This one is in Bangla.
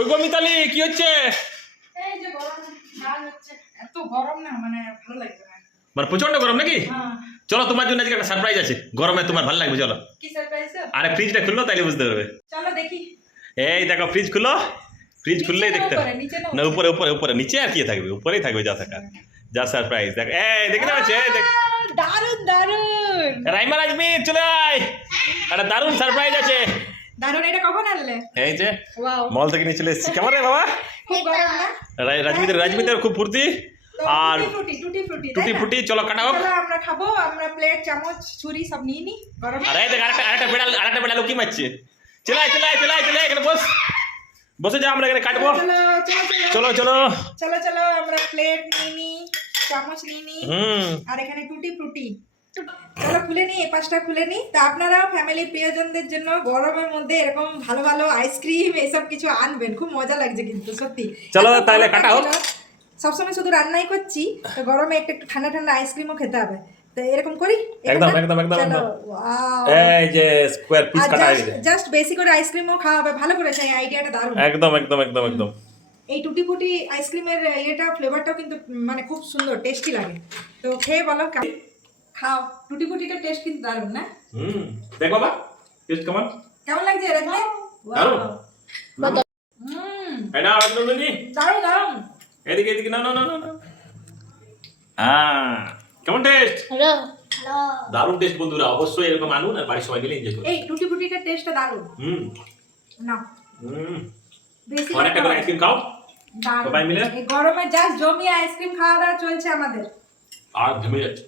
কই গো মিতালি কি হচ্ছে? এই যে গরম ডাল হচ্ছে, এত গরম না মানে ভালো লাগবে না। মানে প্রচন্ড গরম নাকি? হ্যাঁ। চলো তোমার জন্য আজকে একটা সারপ্রাইজ আছে, গরমে তোমার ভালো লাগবে। চলো। কি সারপ্রাইজ? আরে ফ্রিজটা খুললো তাইলে বুঝতে পারবে। চলো দেখি। এই দেখো ফ্রিজ খুলো, ফ্রিজ খুললেই দেখতে উপরে নিচে না, উপরে উপরে উপরে, নিচে আর কি থাকবে, উপরেই থাকবে যা থাকার। যা সারপ্রাইজ দেখ, এই দেখতে পাচ্ছ? এই দেখ দারুন দারুন রাইমা রাজমির চলে আয়, একটা দারুণ সারপ্রাইজ আছে। দারুন, এটা কখন আনলে? এই যে ওয়াও, মল থেকে নিয়ে চলে এসেছি। কেমন রে বাবা? খুব গরম না? রাজমিতের খুব ফুর্তি। আর টুটি ফ্রুটি টুটি ফুটি চলো কাটা হোক। চলো আমরা খাবো, আমরা প্লেট চামচ ছুরি সব নিয়ে নি। গরম আরে দেখ আরেকটা বেড়াল কি মারছে। চলে এখানে বসে যা, আমরা এখানে কাটবো। চলো চলো চলো চলো চলো আমরা প্লেট নিয়ে নি, চামচ নিয়ে নি, আর এখানে টুটি ফ্রুটি। চলো খুলে নি, এই পাশটা খুলে নি। তা আপনারাও ফ্যামিলি প্রিয়জনদের জন্য গরমের মধ্যে এরকম ভালো ভালো আইসক্রিম এসব কিছু আনবেন, খুব মজা লাগছে কিন্তু সত্যি। চলো এত তাহলে গরম কাটা হোক। লাগছিল, সবসময় শুধু রান্নাই করছি, তো গরমে একটু একটু ঠান্ডা ঠান্ডা আইসক্রিমও খেতে হবে। তো এরকম করি একদম একদম একদম চলো। একদম। ওয়াও, এই যে স্কোয়ার পিস কাটা হয়ে গেছে। জাস্ট বেশি করে আইসক্রিমও খাওয়া হবে। ভালো করেছে, এই আইডিয়াটা দারুণ। একদম একদম একদম একদম। এই টুটি ফুটি আইসক্রিমের ইয়েটা ফ্লেভারটাও কিন্তু মানে খুব সুন্দর টেস্টি লাগে। তো খেয়ে বলো খাও, টুটি ফুটিটা টেস্ট কিন্তু দারুণ না? দেখ বাবা টেস্ট কেমন লাগছে রাজমি? দারুণ। হুম, এই নাও রাজনন্দিনী, দারুণ দারুণ। এদিকে না না না না। হ্যাঁ কেমন টেস্ট? হ্যালো দারুণ টেস্ট বন্ধুরা, অবশ্যই এরকম আনুন আর বাড়ির সবাই মিলে এনজয় করুন। এই টুটি ফুটিটার টেস্টটা দারুণ। না বেশি অনেকটা করে আইসক্রিম খাও সবাই মিলে। এই গরমে জাস্ট জমিয়ে আইসক্রিম খাওয়া দাওয়া চলছে আমাদের। আর ঘেমে যাচ্ছে।